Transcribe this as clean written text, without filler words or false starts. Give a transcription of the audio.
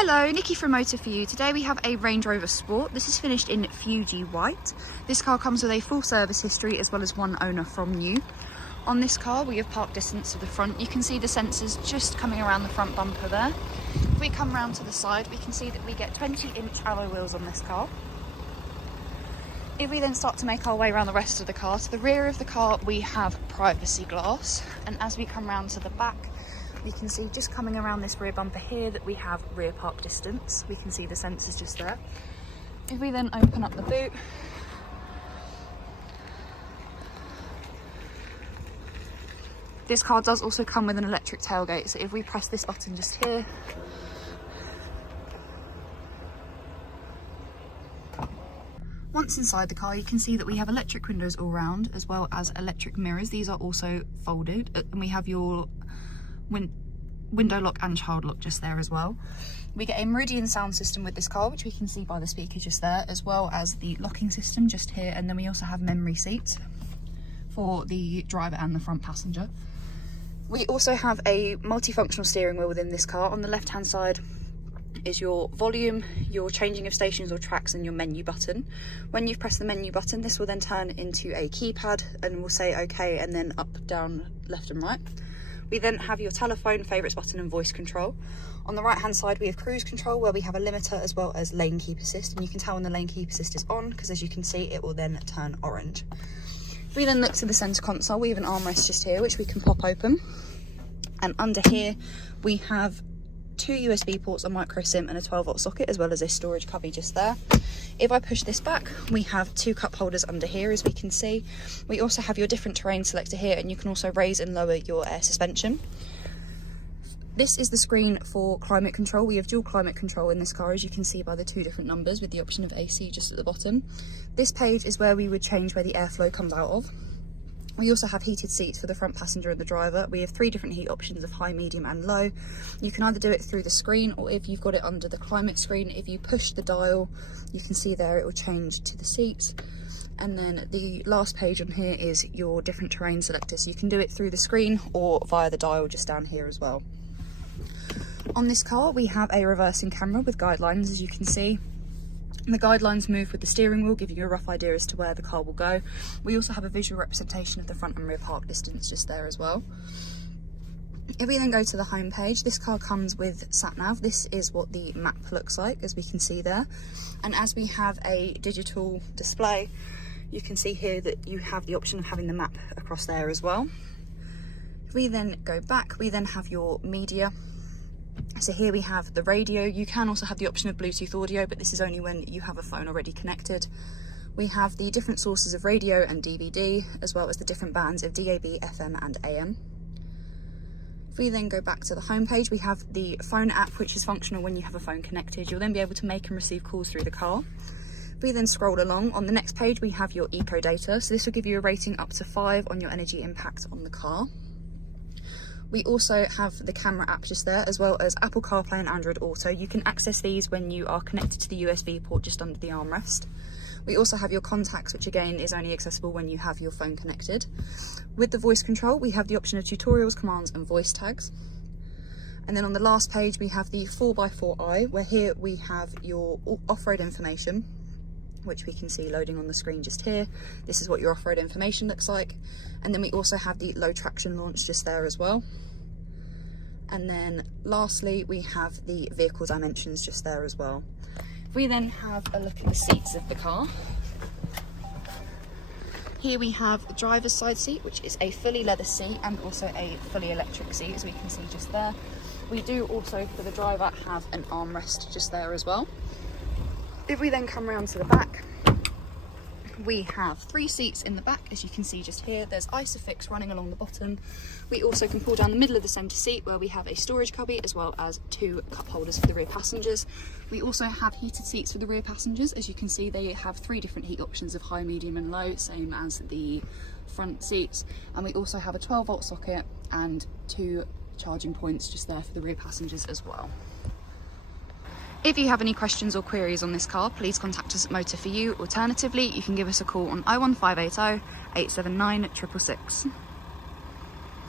Hello, Nikki from Motor For You. Today we have a Range Rover Sport. This is finished in Fuji White. This car comes with a full service history as well as one owner from new. On this car we have park distance to the front. You can see the sensors just coming around the front bumper there. If we come round to the side, we can see that we get 20-inch alloy wheels on this car. If we then start to make our way around the rest of the car, to the rear of the car we have privacy glass, and as we come round to the back we can see just coming around this rear bumper here that we have rear park distance. We can see the sensors just there. If we then open up the boot, this car does also come with an electric tailgate, so if we press this button just here, once inside the car you can see that we have electric windows all round as well as electric mirrors. These are also folded, and we have your window lock and child lock just there as well. We get a Meridian sound system with this car, which we can see by the speaker just there, as well as the locking system just here, and then we also have memory seats for the driver and the front passenger. We also have a multifunctional steering wheel within this car. On the left hand side is your volume, your changing of stations or tracks, and your menu button. When you've pressed the menu button, this will then turn into a keypad and will say OK, and then up, down, left and right. We then have your telephone, favourites button and voice control. On the right hand side we have cruise control, where we have a limiter as well as lane keep assist, and you can tell when the lane keep assist is on because, as you can see, it will then turn orange. If we then look to the centre console, we have an armrest just here which we can pop open, and under here we have two USB ports, a micro SIM and a 12-volt socket, as well as a storage cubby just there. If I push this back, we have two cup holders under here, as we can see. We also have your different terrain selector here, and you can also raise and lower your air suspension. This is the screen for climate control. We have dual climate control in this car, as you can see by the two different numbers, with the option of AC just at the bottom. This page is where we would change where the airflow comes out of. We also have heated seats for the front passenger and the driver. We have three different heat options of high, medium and low. You can either do it through the screen, or if you've got it under the climate screen, if you push the dial, you can see there it will change to the seats. And then the last page on here is your different terrain selectors. So you can do it through the screen or via the dial just down here as well. On this car we have a reversing camera with guidelines, as you can see. The guidelines move with the steering wheel, giving you a rough idea as to where the car will go. We also have a visual representation of the front and rear park distance just there as well. If we then go to the home page, this car comes with sat-nav. This is what the map looks like, as we can see there. And as we have a digital display, you can see here that you have the option of having the map across there as well. If we then go back, we then have your media. So here we have the radio. You can also have the option of Bluetooth audio, but this is only when you have a phone already connected. We have the different sources of radio and DVD, as well as the different bands of DAB, FM and AM. If we then go back to the home page, we have the phone app, which is functional when you have a phone connected. You'll then be able to make and receive calls through the car. If we then scroll along, on the next page we have your eco data. So this will give you a rating up to 5 on your energy impact on the car. We also have the camera app just there, as well as Apple CarPlay and Android Auto. You can access these when you are connected to the USB port just under the armrest. We also have your contacts, which again is only accessible when you have your phone connected. With the voice control, we have the option of tutorials, commands and voice tags. And then on the last page, we have the 4x4i, where here we have your off-road information, which we can see loading on the screen just here. This is what your off-road information looks like. And then we also have the low traction launch just there as well. And then lastly, we have the vehicle dimensions just there as well. If we then have a look at the seats of the car, here we have the driver's side seat, which is a fully leather seat and also a fully electric seat, as we can see just there. We do also, for the driver, have an armrest just there as well. If we then come around to the back, we have 3 seats in the back, as you can see just here. There's Isofix running along the bottom. We also can pull down the middle of the centre seat, where we have a storage cubby as well as 2 cup holders for the rear passengers. We also have heated seats for the rear passengers. As you can see, they have 3 different heat options of high, medium and low, same as the front seats. And we also have a 12-volt socket and 2 charging points just there for the rear passengers as well. If you have any questions or queries on this car, please contact us at Motor For You. Alternatively, you can give us a call on 01580 879 666.